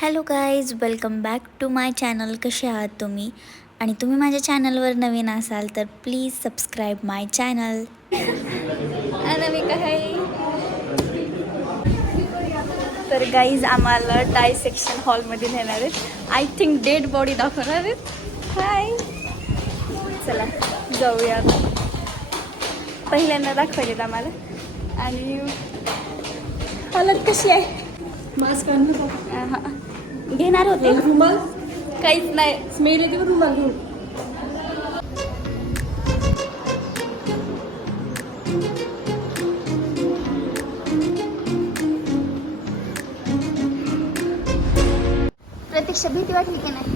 Hello guys, welcome back to my channel. कसे आहात तुम्ही? आणि तुम्ही माझ्या चॅनलवर नवीन असाल तर प्लीज सबस्क्राईब माय चॅनल. अनामिका आहे. तर गाईज आम्हाला डायसेक्शन हॉलमध्ये नेणार आहेत. आय थिंक डेड बॉडी दाखवणार आहेत. हाय, चला जाऊया. पहिल्यांदा दाखवलेत आम्हाला. आणि हालत कशी आहे? मास्क घेणार होते, रुमाल काहीच नाही. स्मेल येते रुमाल घेऊन. प्रतीक्षा, भीती वाटली की नाही?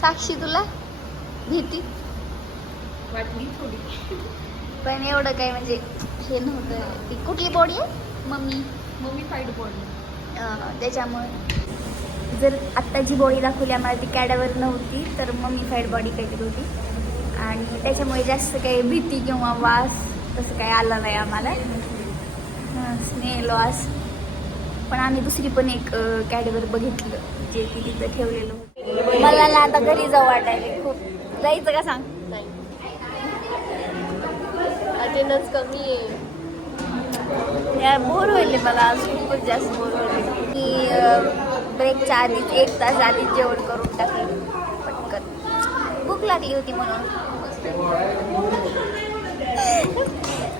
साक्षी, तुला भीती वाटली थोडी, पण एवढं काय म्हणजे हे नव्हतं. ती कुठली बॉडी आहे? Mummified body. त्याच्यामुळे जर आत्ता जी बॉडी दाखवली आम्हाला ती कॅडावर नव्हती, तर मम्मी फाईड बॉडी काहीतरी होती. आणि त्याच्यामुळे जास्त काही भीती किंवा वास तसं काही आलं नाही आम्हाला. स्मेल वास. पण आम्ही दुसरी पण एक कॅडेवर बघितलं जे की तिथं ठेवलेलं होतं. मला ना आता घरी जाऊ वाटायला खूप. जायचं का सांग? अटेंडन्स कमी आहे. यार बोर होईल मला आज, खूपच जास्त बोर होईल. की ब्रेकच्या आधीच 1 तास आधीच जेवण करून टाकलं पटकन. भूक लागली होती म्हणून.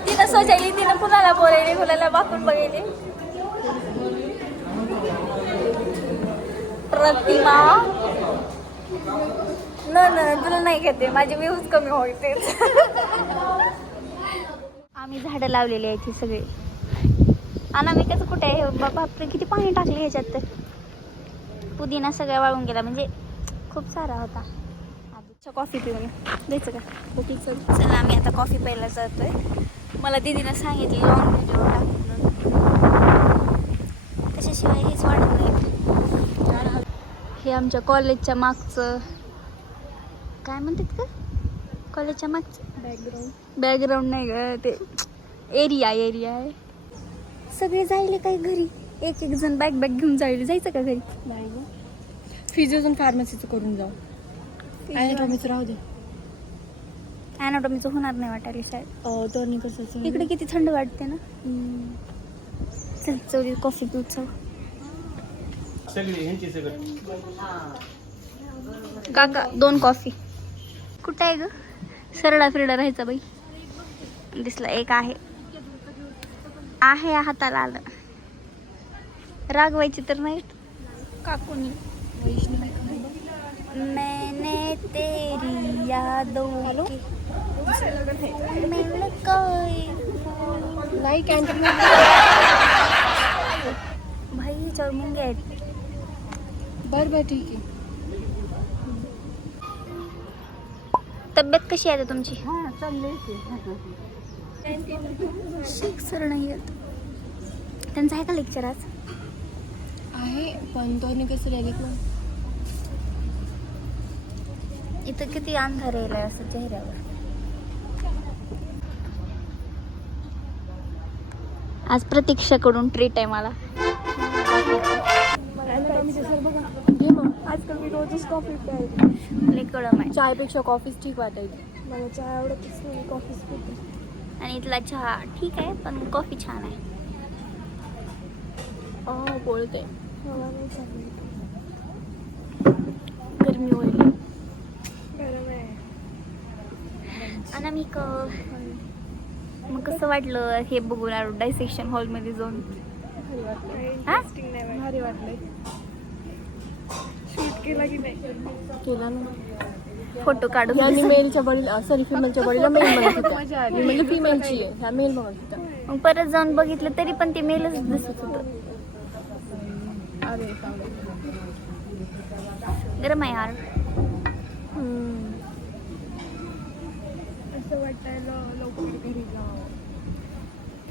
तिनं सोचायली, तिनं कुणाला बोलायली, कुणाला वाकून बघायली. प्रतिमा न तुला नाही घेते, माझे व्ह्यूज कमी होते. आम्ही झाडं लावलेली आहेत ही सगळी. अनामिकाचं कुठे आहे? बापरे, किती पाणी टाकले ह्याच्यात. तर पुदिना सगळा वाळून गेला, म्हणजे खूप सारा होता. आधीच्या कॉफी पिऊन द्यायचं का? ओके चल. चला आम्ही आता कॉफी प्यायला जातोय. मला दीदीनं सांगितली लॉंग व्हिडिओ टाक म्हणून. त्याच्याशिवाय हेच वाढत नाही. हे आमच्या कॉलेजच्या मागचं काय म्हणतात का? कॉलेजच्या मागचं बॅकग्राऊंड नाही ग, ते एरिया आहे. सगळे जायले काही घरी. एक जण बॅग घेऊन जायचं का घरी? नाही ग, फिजिओ फार्मसीचं करून जाऊ. ॲनाटॉमीचं राहू दे. ॲनाटॉमीचं होणार नाही वाटायला शाळेत. टर्निंग कसं इकडे किती थंड वाटते ना. चल चौरी कॉफी पिऊच. काका 2 कॉफी. कुठं आहे ग? सरळा फिरडा राहायचा बाई. दिसला एक आहे हाताला आलं. रागवायची तर नाही काकूनी. मैंने तेरी यादों की मैंने कोई नाही कॅन्टीन भाई ह्याच्यावर मुंगे आहेत. बरं ठीक आहे. तब्येत कशी आहे तुमची? हां चालले. शेख सर नाही आहेत. त्यांचं आहे का लेक्चर आज? आहे पण टर्निंग कसं राहिली का? इथं किती अंधार यायला असं चेहऱ्यावर. आज प्रतीक्षाकडून ट्रीट आहे मला. सर बघा घे मग. आजकाल मी रोजच कॉफी प्यायची. लई कळम आहे. चायपेक्षा कॉफीच ठीक वाटायची. मला चहा आवडतच नाही, कॉफीच पिते. आणि इथला चहा ठीक आहे, पण कॉफी छान आहे. बोलते मला नाही चालली. गरमी होईल. गरम आहे. अनामिक, मग कसं वाटलं हे बघून डायसेक्शन हॉलमध्ये जाऊन? भारी वाटलंय. शूट केला की नाही? केला ना. फोटो काढून यांनी मेलच्या बळीला फिमेलच्या बळीला मेल म्हणत होता. मी म्हणजे फिमेलची आहे, ह्या मेल म्हणत होता. मग परत जाऊन बघितलं तरी पण ते मेलच दिसत होतं. अरे गरम आहे यार. असं वाटायला लवकर घरी जावं.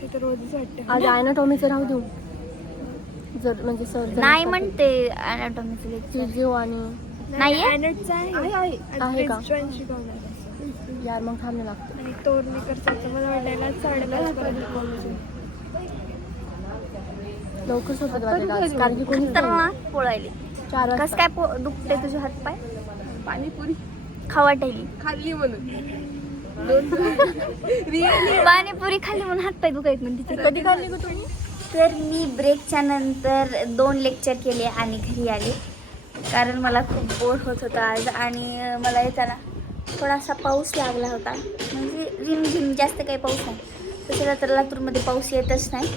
ते तर रोजच वाटतं. आज ॲनाटॉमीचं राहू देऊ. जर म्हणजे सर नाही म्हणते ॲनाटॉमीचं लेक्चर. फिजिओ आणि नाहीये? आहे का? यार मग थांबणं लागतं. आणि तोरणी करतात मला वाटायला 5:30 पर्यंत कॉलेज. लवकर सोबत वाटत आज, कारण की कोणी तर ना पोळायले 4 कस वाजता काय दुखते तुझे हात पाय पाणीपुरी खावाटायली खाल्ली म्हणून पाणीपुरी खाल्ली म्हणून हात पाय दुखायत म्हणते कधी खाल्ली का तुम्ही? तर मी ब्रेकच्या नंतर 2 लेक्चर केले आणि घरी आले कारण मला खूप बोर होत होतं आज आणि मला येताना थोडासा पाऊस लागला होता म्हणजे रिमझिम जास्त काही पाऊस नाही तसं तर लातूरमध्ये पाऊस येतच नाही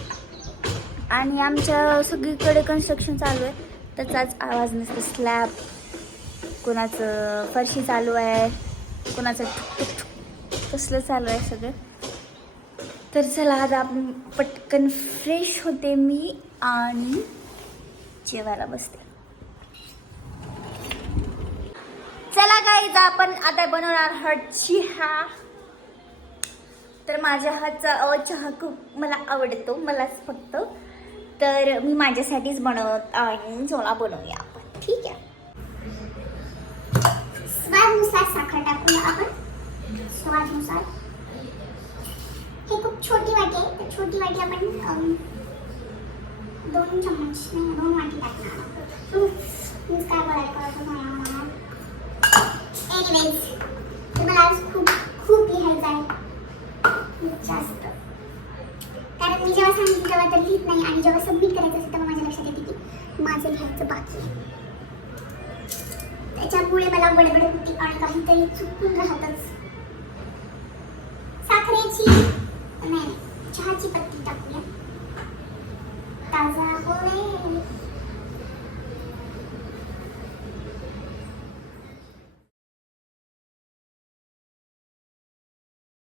आणि आमच्या सगळीकडे कन्स्ट्रक्शन चालू आहे त्याचाच आवाज नसतो स्लॅब कोणाचं फरशी चालू आहे कोणाचं ठुक कसलं चालू आहे सगळं तर चला आता आपण पटकन फ्रेश होते मी आणि जेवायला बसते चला गाईज आपण आता बनवणार आहोत चहा तर माझ्या हातचा चहा खूप मला आवडतो मलाच फक्त तर मी माझ्यासाठीच बनवत आणि चला बनवूया आपण ठीक आहे स्वादनुसार साखर टाकूया आपण स्वादनुसार हे खूप छोटी वाटी आहे तर छोटी वाटी आपण 2 चम्मच नाही 2 वाटी टाकणार मीन्स काय बोलायला एनिवेज मला आज खूप खूप लिहायचं आहे जास्त कारण मी जेव्हा सांगितलं तेव्हा तर लिहित नाही आणि जेव्हा सबमिट करायचं असेल तेव्हा माझ्या लक्षात येते की माझं लिहायचं बाकी आहे त्याच्यामुळे मला बडबड होती आणि काहीतरी चुकून राहतच साखरेची नाही चहाची